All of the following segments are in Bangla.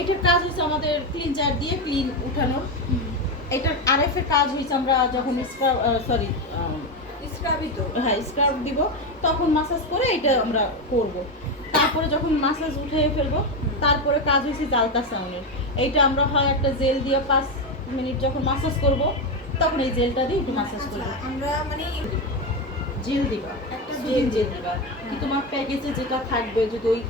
এটার কাজ হচ্ছে আমাদের ক্লিনজার দিয়ে ক্লিন উঠানোর। এটার আরএফ এর কাজ হচ্ছে আমরা যখন স্ক্রাব দিব তখন মাসাজ করে এটা আমরা করব। তারপরে যখন মাসাজ উঠিয়ে ফেলবো তারপরে কাজ হচ্ছে আল্ট্রাসাউন্ডের। এইটা আমরা হয় একটা জেল দিয়ে 5 মিনিট যখন মাসাজ করব তখন এই জেলটা দিয়ে একটু মাসাজ করব। আমরা মানে জেল দিবা, একটা জেল দিবা কি তোমার প্যাকেজে যেটা থাকবে, যদি ওই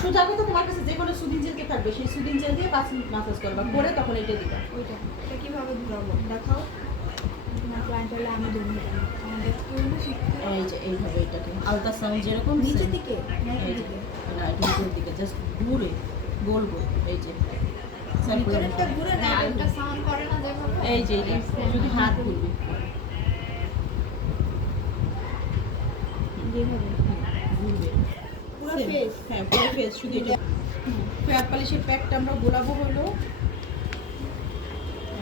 সোজা কথা তোমার কাছে যে কোনো সুদিন জেলকে থাকবে সেই সুদিন জেল দিয়ে 5 মিনিট মাসাজ করবা, করে তখন এটা দিবা। ওইটা এটা কিভাবে ঘোরাবো দেখাও। তোমার ক্লায়েন্ট হলে আমি ধরে নিতাম আমাদের স্কুলে শিখতে। এই যে এইভাবে এটাকে আল্ট্রাসাউন্ড যেরকম নিচে থেকে এই যে না এটা উপরের দিকে জাস্ট ঘুরে গোল গোল এই যে ভিতরেরটা ঘুরে না একটা সাউন্ড করে না যেভাবে এই যে শুধু হাত ঘুরবে যেভাবে ঘুরবে পুরো ফেস। হ্যাঁ পুরো ফেস। শুধু এটা ফেয়ার পলিশের প্যাকটা আমরা গোলাবো হলো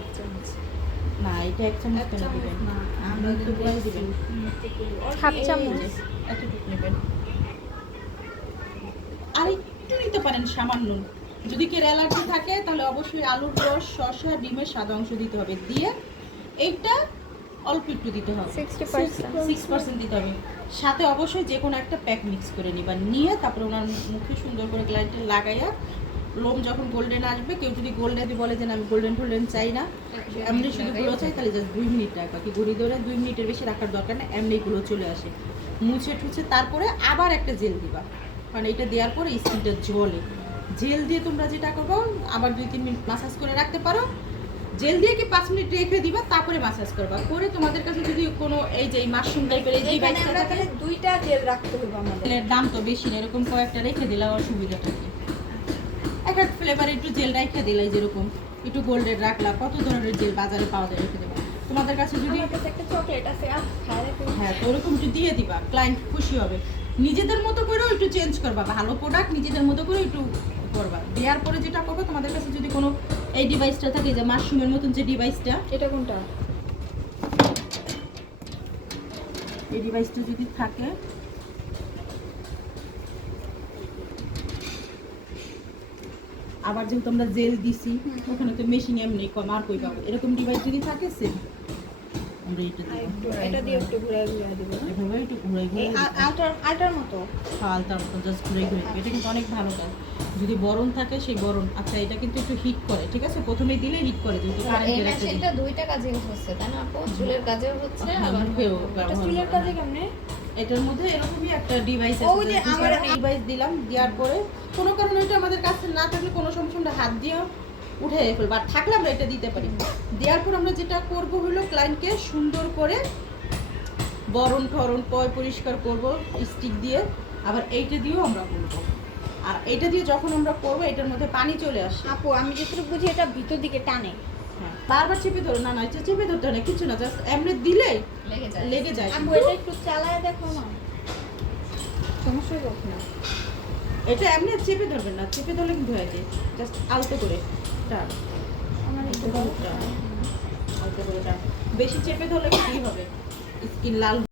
এক চামচ না, এটা এক চামচ কেন দিবেন না আমরা একটু গোলাই দিবেন, হাফ চামচ। এই যে এতটুকু নেবেন। আর একটু নিতে পারেন সামান্য, যদি কেউ অ্যালার্জি থাকে তাহলে অবশ্যই আলুর রস, শসা, ডিমের সাদা অংশ দিতে হবে, দিয়ে এইটা অল্প একটু দিতে হবে 6% দিতে হবে। সাথে অবশ্যই যে কোনো একটা প্যাক মিক্স করে নিবা, নিয়ে তারপরে ওনার মুখে সুন্দর করে গ্লাইডটা লাগাইয়া লোম যখন গোল্ডেন আসবে, কেউ যদি গোল্ডেন বলে যে আমি গোল্ডেন চাই না, এমনি শুধু গুলো চাই, তাহলে জাস্ট 2 মিনিট রাখবা, কি ঘড়ি ধরে 2 মিনিটের বেশি রাখার দরকার নেই, এমনি গুলো চলে আসে। মুছে ঠুছে তারপরে আবার একটা জেল দিবা, কারণ এটা দেওয়ার পরে স্কিনটা জ্বলে। জেল দিয়ে তোমরা যেটা করবো আবার 2-3 মিনিট মাসাজ করে রাখতে পারো। জেল দিয়ে কি 5 মিনিট রেখে দিবা, তারপরে মাসাজ করবা। করে তোমাদের কাছে যদি কোনো এই যে মাশরুম টাইপের এই এইখানে ডিভাইসটা আমরা থাকে, তাহলে দুইটা জেল রাখতে হবে আমাদের। তেলের দাম তো বেশি না, এরকম কয়েকটা রেখে দিলে অসুবিধা থাকে। এক এক ফ্লেভারে একটু জেল রেখে দিলে, যেরকম একটু গোল্ডেন রাখলা, কত ধরনের জেল বাজারে পাওয়া যায়, রেখে দেবা। তোমাদের কাছে যদি আমার কাছে একটা চকলেট আছে হ্যাঁ তো ওরকম একটু দিয়ে দিবা, ক্লায়েন্ট খুশি হবে। নিজেদের মতো করেও একটু চেঞ্জ করবা, ভালো প্রোডাক্ট নিজেদের মতো করে একটু করবা। দেওয়ার পরে যেটা করবো, তোমাদের কাছে যদি কোনো এই ডিভাইসটা থাকে, যে মাশরুমের মতন যে ডিভাইসটা, এটা কোনটা? এই ডিভাইসটা যদি থাকে, আবার যেহেতু আমরা জেল দিছি ওখানে তো মেশিন এমনি কম আর কই পাবো, এরকম ডিভাইস যদি থাকে সেম আমরা এটা দিব। এটা দিয়ে একটু ঘুরাই দিব না? এভাবে একটু ঘুরাই এই ঘুরাই আলটার মতো ফালতার মতো জাস্ট ঘুরাই ঘুরাই দিবে। এটা কিন্তু অনেক ভালো কাজ। যদি বরণ থাকে সেই বরণ, আচ্ছা এটা কিন্তু একটু হিট করে, ঠিক আছে, প্রথমেই দিলে হিট করে, যেহেতু এই কারেন্টের একটা মেশিনটা দুইটা কাজে ইউজ হচ্ছে তাই না আপু? চুলের কাজেও হচ্ছে আবার মুখেও এটা ব্যবহার চুলের করা কাজে হয়। কেমনে? এটার মধ্যে এরকমই একটা ডিভাইস ওই যে আমার ডিভাইস দিলাম, দেওয়ার পরে কোনো কারণে এটা আমাদের কাছে না থাকলে কোনো সমস্যা আমরা হাত দিয়ে উঠে ফেলবো, আর থাকলে আমরা এটা দিতে পারি। দেওয়ার পর আমরা যেটা করব হলো ক্লায়েন্টকে সুন্দর করে বরণ ঠরণ পরিষ্কার করব স্টিক দিয়ে, আবার এইটা দিয়েও আমরা করবো। আর এইটা দিয়ে যখন আমরা করবো এটার মধ্যে পানি চলে আসে। আপু আমি যেটুকু বুঝি এটা ভিতর দিকে টানে। হ্যাঁ, বারবার চেপে ধরো না, এটা চেপে ধরতে হয় না, কিছু না, জাস্ট এমনি দিলেই লেগে যায়। আপু এটা একটু চালায় দেখো না, সমস্যা হবে না। এটা এমনি চেপে ধরবেন না, চেপে ধরলে কিন্তু হয়ে যায়, জাস্ট আলতো করে টান, আমার একটু আলতো করে টান। বেশি চেপে ধরলে কি হবে, স্কিন লাল